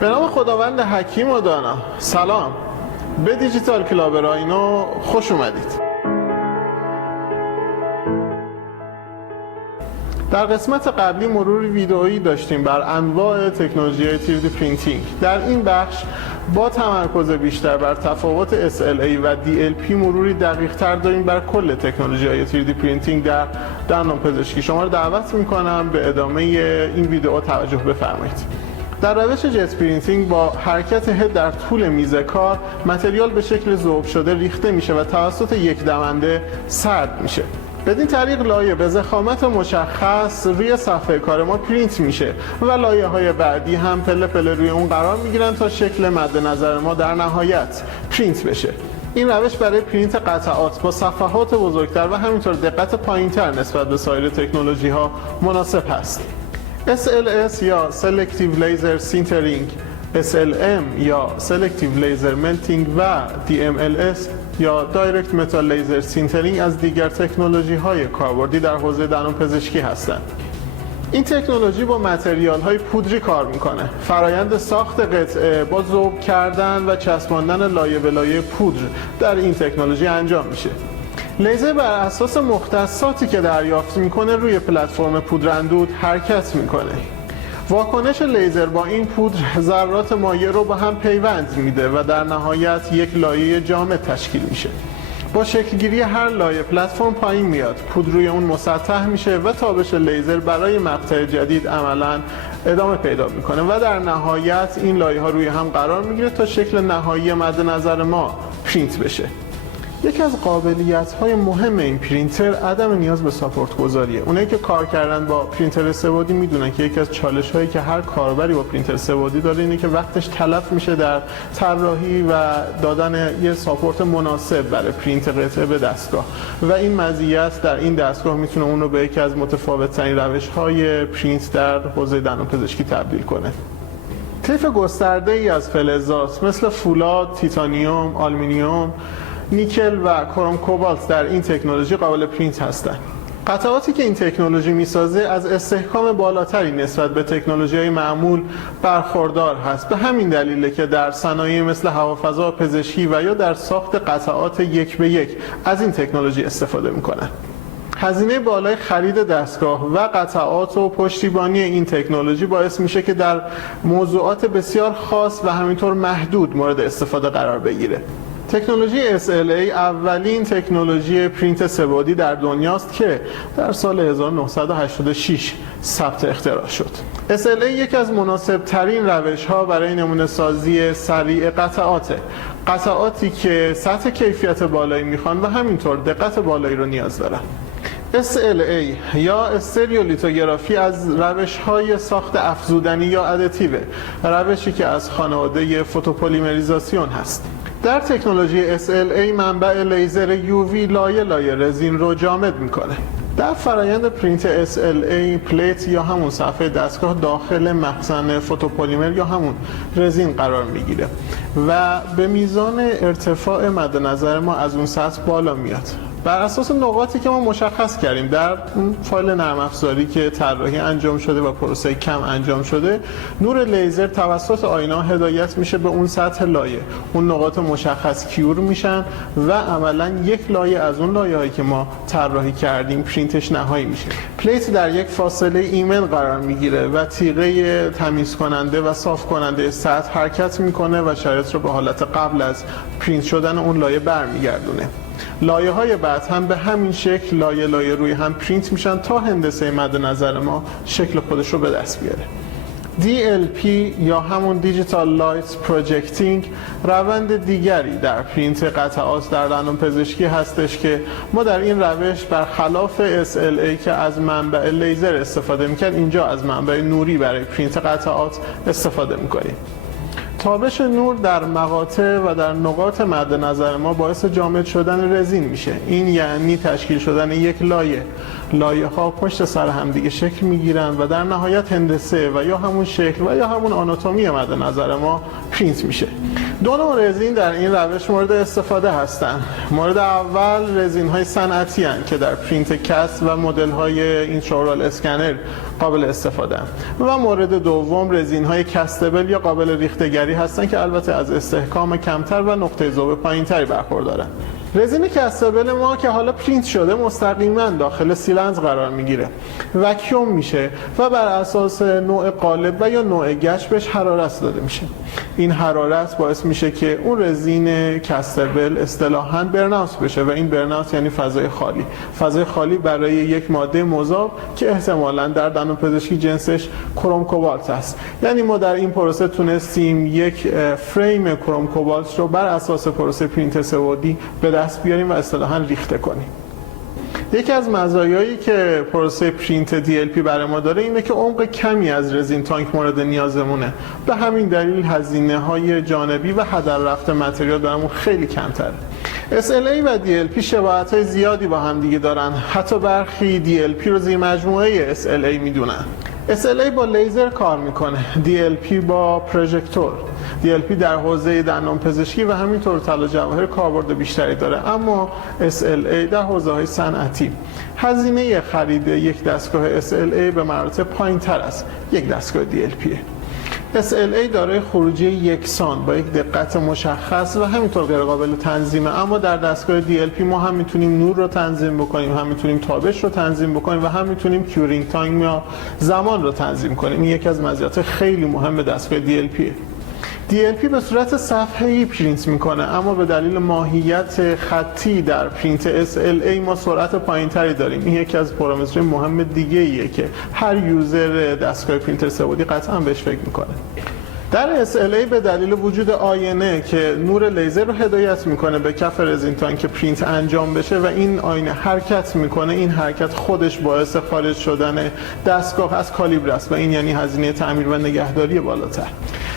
به نام خداوند حکیم و دانا. سلام، به دیجیتال کلاب راینو خوش اومدید. در قسمت قبلی مرور ویدئویی داشتیم بر انواع تکنولوژی 3D پرینتینگ. در این بخش با تمرکز بیشتر بر تفاوت SLA و DLP مروری دقیق‌تر داریم بر کل تکنولوژی‌های 3D پرینتینگ در دندانپزشکی. شما رو دعوت می‌کنم به ادامه این ویدئو توجه بفرمایید. در روش جت پرینتینگ با حرکت هد در طول میز کار متریال به شکل ذوب شده ریخته میشه و توسط یک دونده سرد میشه. بدین طریق لایه به ضخامت مشخص روی صفحه کار ما پرینت میشه و لایه های بعدی هم پله پله روی اون قرار میگیرن تا شکل مد نظر ما در نهایت پرینت بشه. این روش برای پرینت قطعات با صفحات بزرگتر و همینطور دقت پایینتر نسبت به سایر تکنولوژی ها مناسب هست. SLS یا Selective Laser Sintering، SLM یا Selective Laser Melting و DMLS یا Direct Metal Laser Sintering از دیگر تکنولوژی های کاربردی در حوزه دندانپزشکی هستند. این تکنولوژی با متریال های پودری کار میکنه. فرایند ساخت قطعه با ذوب کردن و چسباندن لایه به لایه پودر در این تکنولوژی انجام میشه. لیزر بر اساس مختصاتی که دریافت میکنه روی پلتفرم پودراندود حرکت میکنه. واکنش لیزر با این پودر ذرات مایع رو با هم پیوند میده و در نهایت یک لایه جامد تشکیل میشه. با شکلگیری هر لایه پلتفرم پایین میاد، پودر روی اون مسطح میشه و تابش لیزر برای مقطع جدید عملاً ادامه پیدا میکنه و در نهایت این لایه ها روی هم قرار میگیره تا شکل نهایی مد نظر ما پرینت بشه. یکی از قابلیت‌های مهم این پرینتر عدم نیاز به ساپورت گذاریه. اونایی که کار کردن با پرینتر سه‌بعدی میدونن که یکی از چالش‌هایی که هر کاربری با پرینتر سه‌بعدی داره اینه که وقتش تلف میشه در طراحی و دادن یه ساپورت مناسب برای پرینت قطعه به دستگاه و این مزیت در این دستگاه میتونه اون رو به یکی از متفاوت‌ترین روش‌های پرینت در حوزه دندانپزشکی تبدیل کنه. طیف گسترده‌ای از فلزات مثل فولاد، تیتانیوم، آلومینیوم، نیکل و کروم کوبالت در این تکنولوژی قابل پرینت هستند. قطعاتی که این تکنولوژی میسازه از استحکام بالاتری نسبت به تکنولوژی‌های معمول برخوردار هست. به همین دلیله که در صنایع مثل هوافضا، پزشکی و یا در ساخت قطعات یک به یک از این تکنولوژی استفاده میکنن. هزینه بالای خرید دستگاه و قطعات و پشتیبانی این تکنولوژی باعث میشه که در موضوعات بسیار خاص و همینطور محدود مورد استفاده قرار بگیره. تکنولوژی SLA اولین تکنولوژی پرینت سه‌بعدی در دنیاست که در سال 1986 ثبت اختراع شد. SLA یکی از مناسب ترین روش ها برای نمونه سازی سریع قطعاتی که سطح کیفیت بالایی میخوان و همینطور دقت بالایی رو نیاز دارن. SLA یا استریولیتوگرافی از روش‌های ساخت افزودنی یا ادتیو، روشی که از خانواده فوتوپلیمریزاسیون هست. در تکنولوژی SLA منبع لیزر UV لایه رزین رو جامد میکنه. در فرایند پرینت SLA پلیت یا همون صفحه دستگاه داخل مخزن فوتوپلیمر یا همون رزین قرار میگیره و به میزان ارتفاع مد نظر ما از اون سطح بالا میاد. بر اساس نقاطی که ما مشخص کردیم در اون فایل نرم افزاری که طراحی انجام شده و پروسه کم انجام شده، نور لیزر توسط آینه هدایت میشه به اون سطح لایه. اون نقاط مشخص کیور میشن و عملا یک لایه از اون لایه‌هایی که ما طراحی کردیم پرینتش نهایی میشه. پلیت در یک فاصله ایمن قرار میگیره و تیغه تمیز کننده و صاف کننده سطح حرکت میکنه و شرایط رو به حالت قبل از پرینت شدن اون لایه برمیگردونه. لایه های بعد هم به همین شکل لایه روی هم پرینت میشن تا هندسه مد نظر ما شکل خودش رو به دست بیاره. DLP یا همون دیجیتال لایت پروجکتینگ روند دیگری در پرینت قطعات در دندانپزشکی هستش که ما در این روش برخلاف SLA که از منبع لیزر استفاده میکرد، اینجا از منبع نوری برای پرینت قطعات استفاده میکنیم. تابش نور در مقاطع و در نقاط مد نظر ما باعث جامد شدن رزین میشه. این یعنی تشکیل شدن یک لایه لایه ها پشت سر هم دیگه شکل میگیرن و در نهایت هندسه و یا همون شکل و یا همون آناتومی مد نظر ما پرینت میشه. دو نوع رزین در این روش مورد استفاده هستن. مورد اول رزین های صنعتی هستند که در پرینت کست و مدل های اینتراورال اسکنر قابل استفاده هستند و مورد دوم رزین های کستبل یا قابل ریختگری هستند که البته از استحکام کمتر و نقطه ذوب پایینتری برخوردارند. رزین کستبل ما که حالا پرینت شده مستقیما داخل سیلندر قرار میگیره، وکیوم میشه و بر اساس نوع قالب و یا نوع گچ بهش حرارت داده میشه. این حرارت باعث میشه که اون رزین کستبل اصطلاحاً برناوت بشه و این برناوت یعنی فضای خالی. فضای خالی برای یک ماده مذاب که احتمالاً در دندانپزشکی جنسش کروم کوبالت است. یعنی ما در این پروسه تونستیم یک فریم کروم کوبالت رو بر اساس پروسه پرینت سه‌بعدی به دست بیاریم و اصطلاحاً ریخته کنیم. یکی از مزایایی که پروسه پرینت DLP برای ما داره اینه که عمق کمی از رزین تانک مورد نیازمونه. به همین دلیل هزینه‌های جانبی و هدر رفته متریال برامون خیلی کمتره. SLA و DLP شباهت‌های زیادی با هم دیگه دارن. حتی برخی DLP رو زیر مجموعه SLA میدونن. SLA با لیزر کار میکنه، DLP با پروژکتور. DLP در حوزه دندانپزشکی و همینطور طلا جواهر کاربرد بیشتری داره، اما SLA در حوزه‌های صنعتی. هزینه خرید یک دستگاه SLA به مراتب پایین‌تر از یک دستگاه DLP. SLA دارای خروجی یکسان با یک دقت مشخص و همینطور غیر قابل تنظیمه، اما در دستگاه DLP ما هم میتونیم نور رو تنظیم بکنیم، هم میتونیم تابش رو تنظیم بکنیم و هم میتونیم کیورینگ تایم یا زمان رو تنظیم کنیم. این یکی از مزایای خیلی مهم دستگاه DLP. DLP به صورت صفحه‌ای پرینت میکنه، اما به دلیل ماهیت خطی در پرینت SLA ما سرعت پایینتری داریم. این یکی از پارامترهای مهم دیگه ایه که هر یوزر دستگاه پرینتر سه‌بعدی قطعا بهش فکر میکنه. در SLA به دلیل وجود آینه که نور لیزر رو هدایت میکنه به کف رزین تانک پرینت انجام بشه و این آینه حرکت میکنه، این حرکت خودش باعث خارج شدن دستگاه از کالیبر است و این یعنی هزینه تعمیر و نگهداری بالاتر.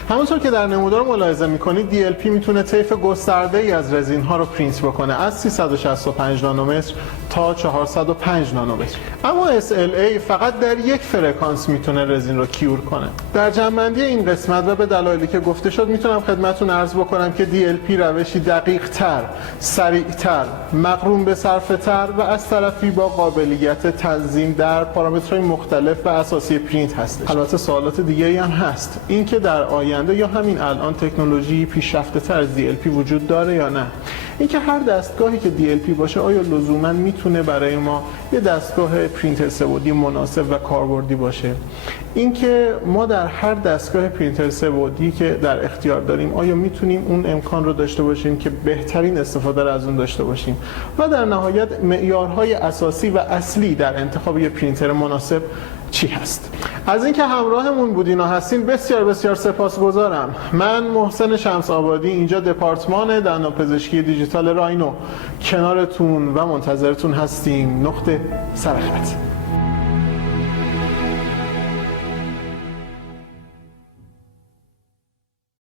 همونطور که در نمودار ملاحظه میکنید DLP میتونه طیف گسترده‌ای از رزین ها رو پرینت بکنه، از 365 نانومتر تا 405 نانومتر. اما SLA فقط در یک فرکانس میتونه رزین رو کیور کنه. در جمع‌بندی این قسمت و به دلایلی که گفته شد میتونم خدمتتون عرض بکنم که DLP روشی دقیق‌تر، سریع‌تر، مقرون به صرفه‌تر و از طرفی با قابلیت تنظیم در پارامترهای مختلف و اساسی پرینت هستش. البته سوالات دیگه‌ای هم هست، اینکه در آینده یا همین الان تکنولوژی پیشرفته‌تر از DLP وجود داره یا نه. اینکه هر دستگاهی که DLP باشه آیا لزوما میتونه برای ما یه دستگاه پرینتر سه‌بعدی مناسب و کاربردی باشه. اینکه ما در هر دستگاه پرینتر سه‌بعدی که در اختیار داریم آیا میتونیم اون امکان رو داشته باشیم که بهترین استفاده رو از اون داشته باشیم و در نهایت معیارهای اساسی و اصلی در انتخاب یه پرینتر مناسب چی هست. از اینکه همراهمون بودین و هستین بسیار بسیار سپاسگزارم. من محسن شمس آبادی اینجا دپارتمان دندانپزشکی دیجیتال راینو کنارتون و منتظرتون هستیم. نقطه سرخط.